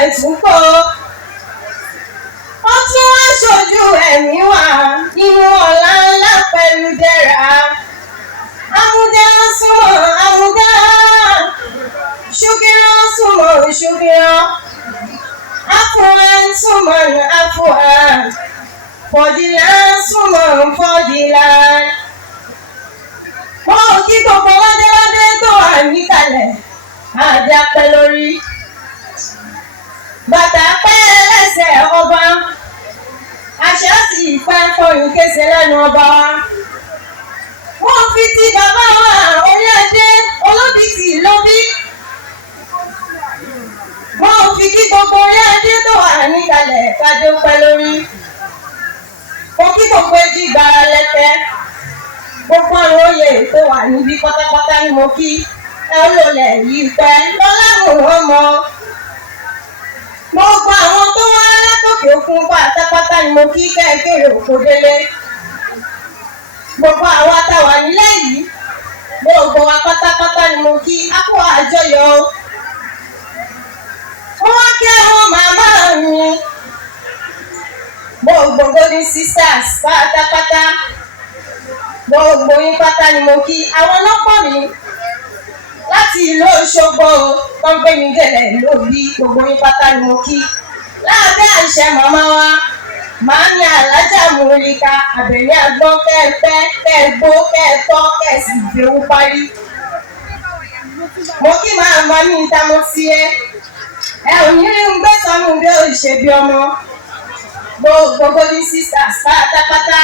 ẹ̀ tún kó. Ó tún wá ṣojú ẹ̀mí wá nínú ọ̀la ńlá pẹ̀lú dẹ́ra. Àmúdá súnmọ́ àmúdá, ṣúgírọ́ súnmọ́ ṣúgírọ́, àfúhàn súnmọ́ àfúhàn, fọ̀dìlà súnmọ́ fọ̀dìlà. Wọ́n kí gbogbo ládéládé tó wà níkàlẹ̀, àdá pẹ́ lórí. Bàtà pẹ́ lẹ́sẹ̀ ọba, àṣà sì pẹ́ fọyín kése lẹ́nu ọba wa. Wọ́n fi ti bàbá wa orí adé olóbìtì lóbí. Wọ́n fi kí gbogbo orí adé tó wà níkàlẹ̀ kájọ pẹ́ lórí. Mo kí gbogbo ẹjí gbára lẹ́tẹ̀. Gbogbo àwọn oyè tó wà níbí pátápátá ni mo kí. Ẹ ó lò lẹ̀ yìí pẹ́ lọ́lọ́run wọn mọ́. Gbogbo àwọn tó wá látòkè òkun pátápátá ni mo kí kẹ́kẹ́rẹ́ òkú délé. Gbogbo àwa tá wà nílẹ̀ yìí, gbogbo wa pátápátá ni mo kí á kó àjọyọ̀. Mo wá kí àwọn màmá mi, gbogbo Golden Sisters pátápátá, gbogbo yín pátá ni mo kí. Àwọn lọ́pọ̀ mi láti ìlú Òṣogbo tó ń gbé mi délẹ̀ lóbi, gbogbo yín pátá ni mo kí. Lábẹ́ àṣẹ màmá wa, Màámi Alájà Múlíkà Àbẹ̀ní Àgbọ̀n kẹ́ẹ̀pẹ́ kẹ́ẹ̀gbó kẹ́ẹ̀tọ́ kẹ́ẹ̀sì ìgbéwó parí. Mo kí màmá mi ń tamọ́ sí ẹ. Ẹ ò ní rí ń gbé sọ́nù bí ó ṣe bí ọmọ. Gbogbo Golden Sisters pátápátá.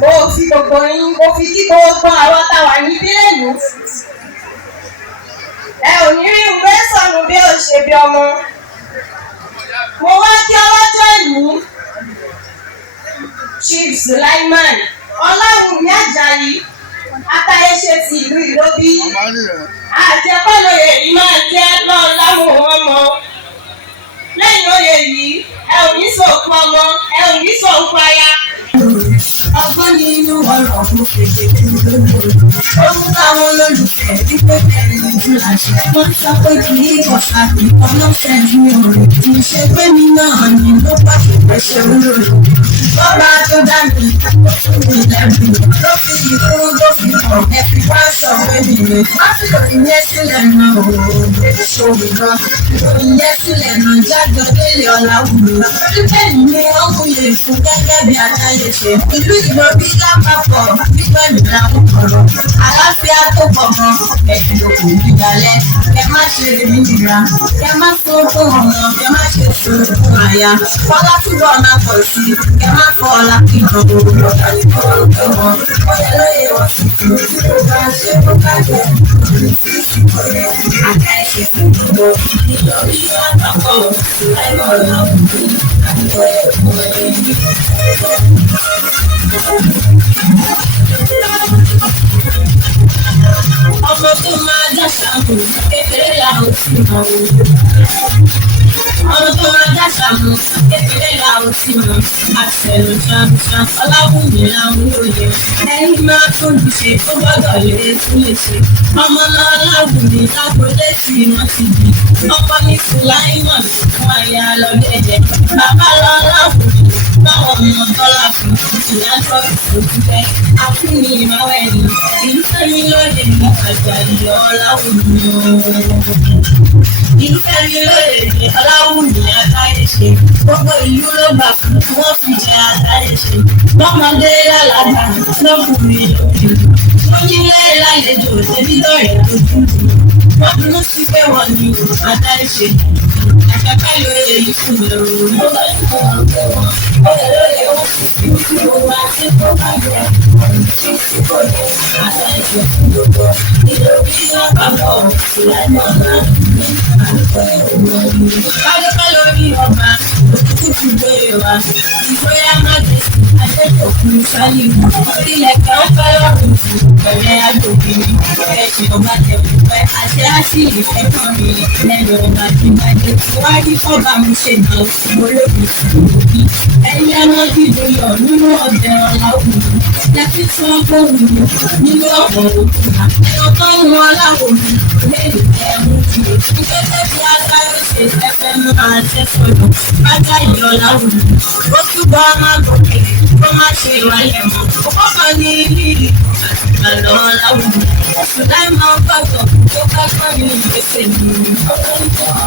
Mo fi gbogbo yín, mo fi kí gbogbo àwọn táwa níbí lẹ́nu. Ẹ ò ní rí ń gbé sọ́nù bí ó ṣe bí ọmọ. Mo wá kí ọlọ́jọ́ ìlú Chief Sulaiman Ọláwùmí Àjàyí Atáyéṣe ti ìlú Ìlóbí. Àjẹpọ́lóye yìí máa jẹ́ lọ́ọ̀ láwọn ọmọ. Lẹ́yìn oyè yìí, ẹ ò ní sòkú ọmọ, ẹ ò ní sòkú aya. Ọgbọ́n nínú ọ̀rọ̀ fún kékeré lónìí. Ó ń bá wọn lólùfẹ́ wípé ẹ̀rín ojú làṣẹ. Wọ́n sọ pé kì í kọ̀ọ̀ká kì í kọ́ lọ́sẹ̀ ní òòrùn. Kì í ṣe pé mi náà ni ló bá fìfẹ́ ṣe olóòrò. Bọ́lá tó dá mi, ó fún mi lẹ́bi. Ló fi ìkún ló fi hàn ẹ̀fí wá sọ pé mi lè. Má fi ìyẹn sílẹ̀ náà òòrùn ṣòwò lọ. Ìyẹn sílẹ̀ náà jájọ délé ọ̀la wùlọ. Bíbélì ni wọ́n wúyè fún gẹ́gẹ́ bí Atáyéṣe. Ìlú Ìlóbí lápapọ̀ pípẹ́ ìlànà ọ̀rọ̀. Àlàáfíà tó pọ̀ gan, ẹ̀sìn òkú ìdálẹ́. Ẹ má ṣe rí nira, ẹ má fún ọmọ, ẹ má ṣe sùn fún àyà. Fọlá túbọ̀ máa pọ̀ sí i, ẹ má fọ́ ọ̀la kí n lọ gbogbo ọ̀gá ní kọ́ọ̀rọ̀ pé wọn. Ọ̀yẹ́ lóye wọn sì fi ojú tó bá ṣe tó bá jẹ́. Àtẹ̀ṣe fún gbogbo Ìlóbí lápapọ̀ láìpẹ́ ọ̀la òkú àti ọ̀yẹ́ òkú ọmọ tó máa dàṣà mú kékeré làwọn sì mọ̀ ọ́. Ọmọ tó máa dàṣà mú kékeré làwọn sì mọ̀. Àtẹ̀lù ṣàǹṣàǹ Ọláwùmí làwọn lóye. Ẹni máa tún lù ṣe tó gbọ́dọ̀ lè tún lè ṣe. Ọmọ náà Láwùmí lágbólé tí wọ́n ti bì. Ọkọ ní Sùláìmọ̀n fún àyà lọ́dẹ̀dẹ̀. Bàbá lọ Láwùmí báwọn ọmọ dọ́là fún ìyá sọ́ọ̀tì tó ti fẹ́. Àfúnni ìmáwẹ̀ni ìlú Fẹ́mi lóde ní Àjàyí Ọláwùmí. Ìlú Fẹ́mi lóde ní Ọláwùmí Atáyéṣe. Gbogbo ìlú ló gbà fún wọ́n fi jẹ Atáyéṣe. Lọ́mọdé lálàgbà lọ́kùnrin lòdì. Wọ́n ní lẹ́yìn lálejò débi lọ́rẹ̀ lójú. Wọ́n dúró sí pé wọ́n ní Atáyéṣe. Àṣàkà lóye yìí fún ẹ̀rọ ló bá ní kó wọn pẹ̀ wọ́n. Ó lè lóye wọn sì fi gbogbo àti ìfọ̀kà jẹ́. Atáyéṣe fún gbogbo Ìlóbí lápapọ̀ ìlànà náà. Pálípẹ́ lórí ọba, òtútù ti gbére wa. Ìgbóyà má dé sí Adéjọkùn Sálíù. Ilẹ̀kẹ̀ ó fẹ́ lọ́rùn jù. pẹ̀lẹ́ àgbòbí mi ẹ̀ṣẹ̀ ọba tẹ̀ òpẹ́ àṣẹ àti ìfẹ́ kan mi lẹ́nu ọba tí bá dé wájú kọ́ba mi ṣe náà olóògbé òbí ẹ̀yìn ẹ̀rọ dídò yọ nínú ọ̀bẹ ọ̀làwùn lẹ́tí tí wọ́n kó wù mí nínú ọ̀pọ̀ òkúta ẹ̀yọ kan ń wọn láwùn mi lẹ́nu ẹ̀mú kiri ìgbésẹ̀ tí a sáré ṣe ẹ̀fẹ̀ máa tẹ́sọ̀rọ̀ bájá ìyọ̀ láwùn mi ó túbọ̀ máa gòkè kó má ṣe ìwàlẹ̀ mọ́ ọkọ̀ kan ní ìlú àlọ́ láwùn mi láì máa ń gbàgbọ́ tó bá gbọ́ ní ìgbésẹ̀ mi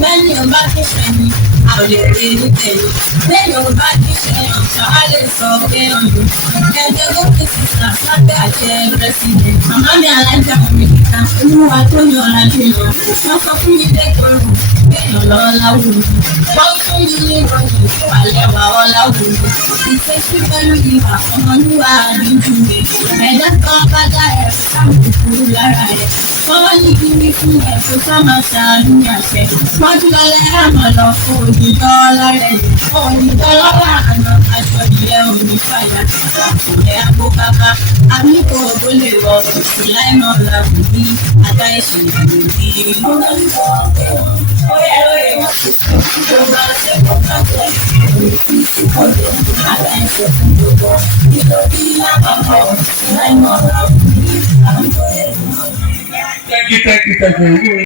Bẹ́ẹ̀ni ọba ti sẹ́ni, a ò lè rí ní tẹ̀lé. Bẹ́ẹ̀ni ọba ti sẹ́yìn ọ̀sán, a lè sọ pé ọ̀dọ̀. Ẹgbẹ́ gòkè sísà lábẹ́ àṣẹ pírẹsidẹ̀ntì. Màmá mi alájà mi kíkà, olúwa tó yan ọ̀la jùlọ. Wọ́n sọ fún mi lẹ́kọ̀ọ́ kéèyàn lọ láwùjọ. Wọ́n fún mi ní ìròyìn tó wà lẹ́wà ọ́ láwùjọ. Ìfẹ́sí pẹ̀lú ìwà ọmọlúwa àdúgbò rẹ̀. Ẹ̀dá kan bá dá ẹ̀ káàmù kúrú lára rẹ̀. Wọ́n ní kí ní fún ẹ̀fọ́ sọ́mọ ṣàánú àṣẹ. Wọ́n tún lọ lẹ́ àmọ̀ lọ fún òdìdọ́ lárẹ̀ lẹ̀. Òdìdọ́ lọ́wọ́ àná aṣọ ìyẹ́ òní fàyà. Ìyẹ́ àpò bàbá àmìkò ògbó lè wọ òṣù láìmọ̀ làbù bí àgbá ìṣìn ìlú bí. Thank you.